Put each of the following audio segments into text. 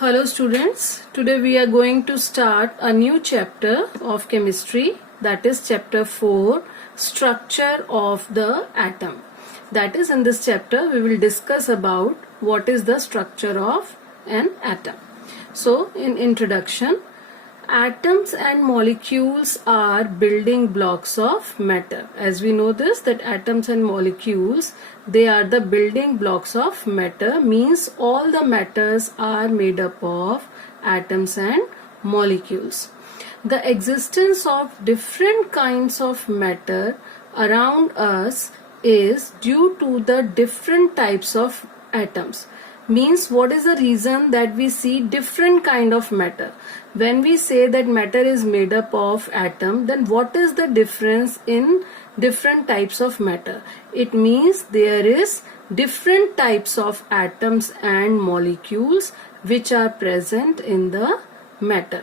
Hello students, today we are going to start a new chapter of chemistry, that is chapter 4, structure of the atom. That is, in this chapter we will discuss about what is the structure of an atom. So in introduction, atoms and molecules are building blocks of matter. As we know this, that atoms and molecules, they are the building blocks of matter, means all the matters are made up of atoms and molecules. The existence of different kinds of matter around us is due to the different types of atoms. Means what is the reason that we see different kind of matter? When we say that matter is made up of atom, then what is the difference in different types of matter? It means there is different types of atoms and molecules which are present in the matter.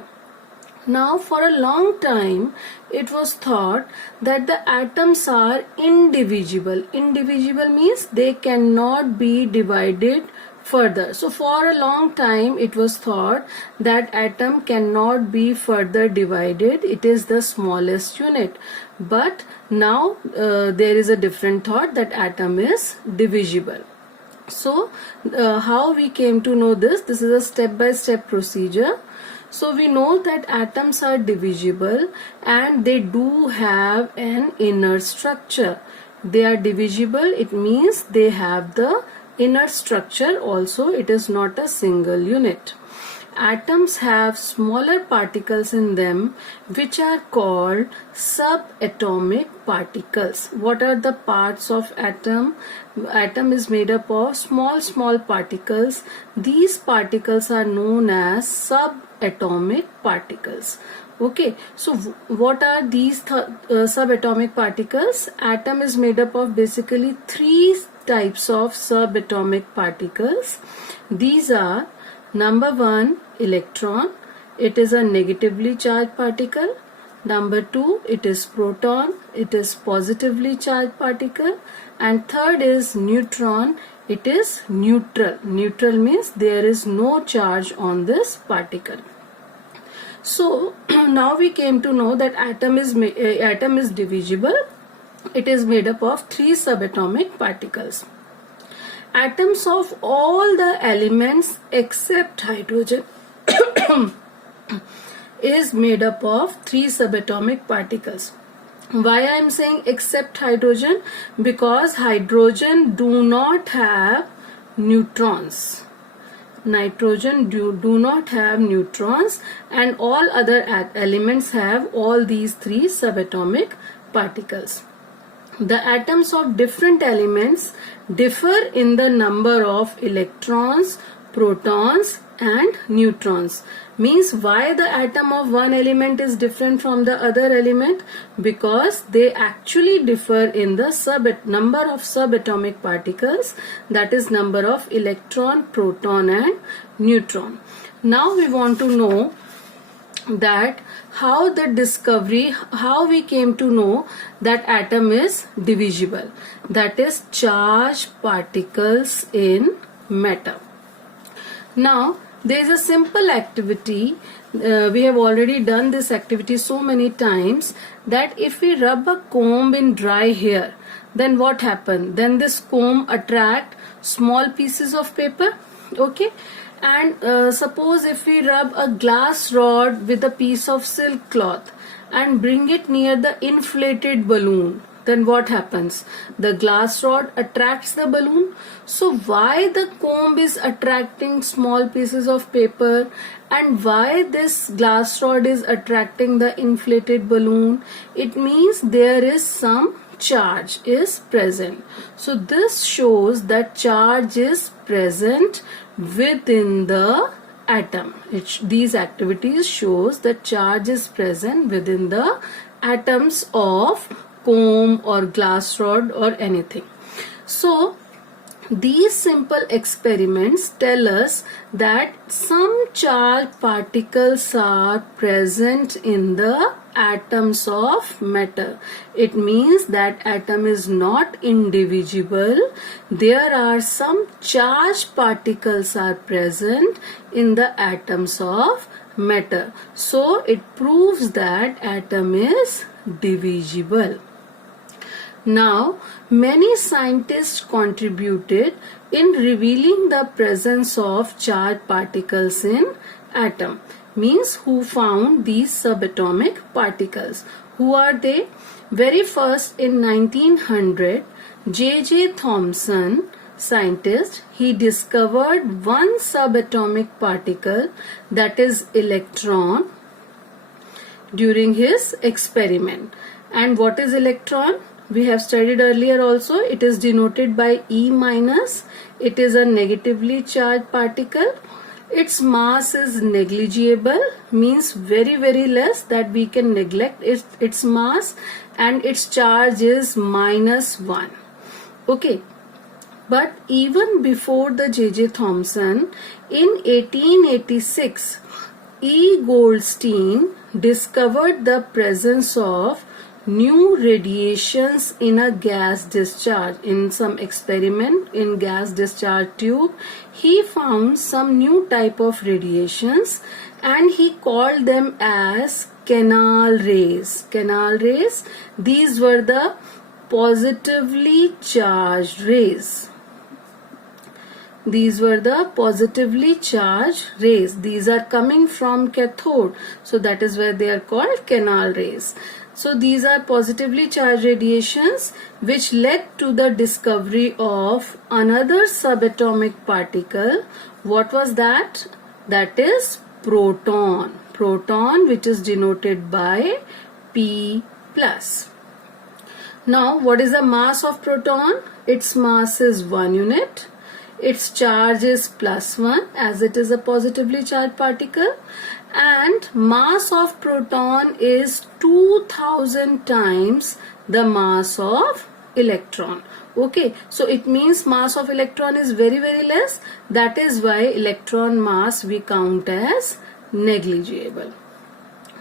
Now, for a long time, it was thought that the atoms are indivisible. Indivisible means they cannot be divided further. So, for a long time, it was thought that atom cannot be further divided. It is the smallest unit. But now, there is a different thought that atom is divisible. So, how we came to know this? This is a step-by-step procedure. So we know that atoms are divisible and they do have an inner structure. They are divisible, it means they have the inner structure also. It is not a single unit. Atoms have smaller particles in them which are called subatomic particles. What are the parts of atom? Atom is made up of small particles. These particles are known as subatomic particles. Okay, so what are these subatomic particles? Atom is made up of basically three types of subatomic particles. These are: number 1, electron. It is a negatively charged particle. Number 2, it is proton. It is positively charged particle. And third is neutron. It is neutral. Neutral means there is no charge on this particle. So now we came to know that atom is divisible. It is made up of three subatomic particles. Atoms of all the elements except hydrogen is made up of three subatomic particles. Why I am saying except hydrogen? Because hydrogen do not have neutrons. Nitrogen do not have neutrons, and all other elements have all these three subatomic particles. The atoms of different elements differ in the number of electrons, protons and neutrons. Means why the atom of one element is different from the other element? Because they actually differ in the number of subatomic particles, that is number of electron, proton and neutron. Now we want to know that how we came to know that atom is divisible. That is charged particles in matter. Now there is a simple activity. We have already done this activity so many times, that if we rub a comb in dry hair, then what happens? Then this comb attract small pieces of paper. Okay. And suppose if we rub a glass rod with a piece of silk cloth and bring it near the inflated balloon, then what happens? The glass rod attracts the balloon. So why the comb is attracting small pieces of paper, and why this glass rod is attracting the inflated balloon? It means there is some charge is present. So this shows that charge is present within the atom. These activities shows that charge is present within the atoms of comb or glass rod or anything. So these simple experiments tell us that some charged particles are present in the atoms of matter. It means that atom is not indivisible. There are some charged particles are present in the atoms of matter. So it proves that atom is divisible. Now, many scientists contributed in revealing the presence of charged particles in atom. Means who found these subatomic particles. Who are they? Very first in 1900, J.J. Thomson, scientist, he discovered one subatomic particle, that is electron, during his experiment. And what is electron? We have studied earlier also. It is denoted by E minus. It is a negatively charged particle. Its mass is negligible, means very less, that we can neglect its mass, and its charge is -1. Okay. But even before the J.J. Thomson, in 1886, E. Goldstein discovered the presence of new radiations in a gas discharge. In some experiment in gas discharge tube, he found some new type of radiations and he called them as canal rays. Canal rays, these were the positively charged rays. These were the positively charged rays. These are coming from cathode. So that is why they are called canal rays. So these are positively charged radiations which led to the discovery of another subatomic particle. What was that? That is proton. Proton, which is denoted by P plus. Now what is the mass of proton? Its mass is 1 unit. Its charge is +1 as it is a positively charged particle, and mass of proton is 2000 times the mass of electron. Okay, so it means mass of electron is very less. That is why electron mass we count as negligible.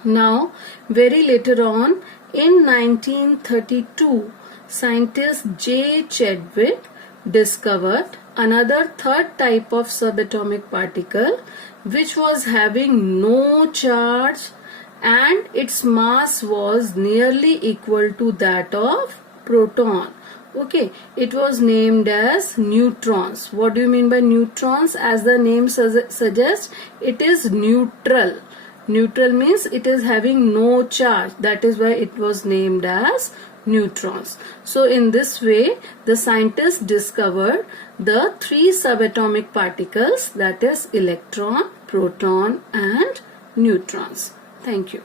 Now, very later on in 1932, scientist J. Chadwick discovered another third type of subatomic particle which was having no charge and its mass was nearly equal to that of proton. Okay, it was named as neutrons. What do you mean by neutrons? As the name suggests, it is neutral. Neutral means it is having no charge. That is why it was named as neutrons. So in this way, the scientists discovered the 3 subatomic particles, that is electron, proton and neutrons. Thank you.